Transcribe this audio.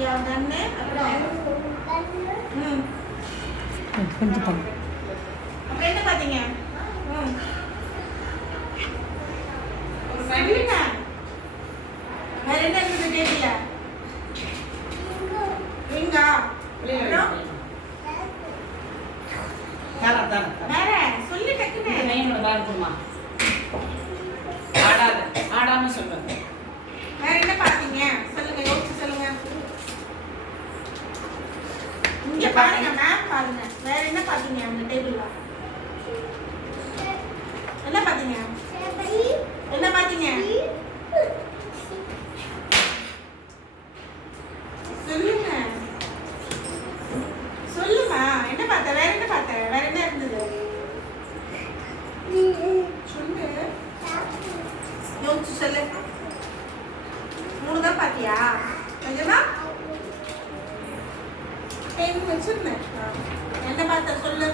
பாத்தியா கண்ணு கொஞ்சம் அப்புறம் என்ன பாத்தீங்க வேற என்ன இருக்குது டேபிள்ல ரிங்கா வேற சொல்லு டக்குன்னு ஆடாம சொல்லுங்க. வேற என்ன பாத்தீங்க சொல்லுங்க யோசிச்சு சொல்லுங்க இங்க பாருங்க மேம் பாருங்க வேற என்ன பாத்தீங்க அந்த டேபிள்ல என்ன பாத்தீங்க என்ன பாத்தீங்க சொல்லுங்க சொல்லுமா என்ன பார்த்த வேற என்ன பார்த்த வேற என்ன இருந்தது சொல்லு யோசிச்சு சொல்லு 3 தான் பாத்தியா கொஞ்சமா பெண் வச்சிருந்தேன் என்ன பார்த்த சொல்லு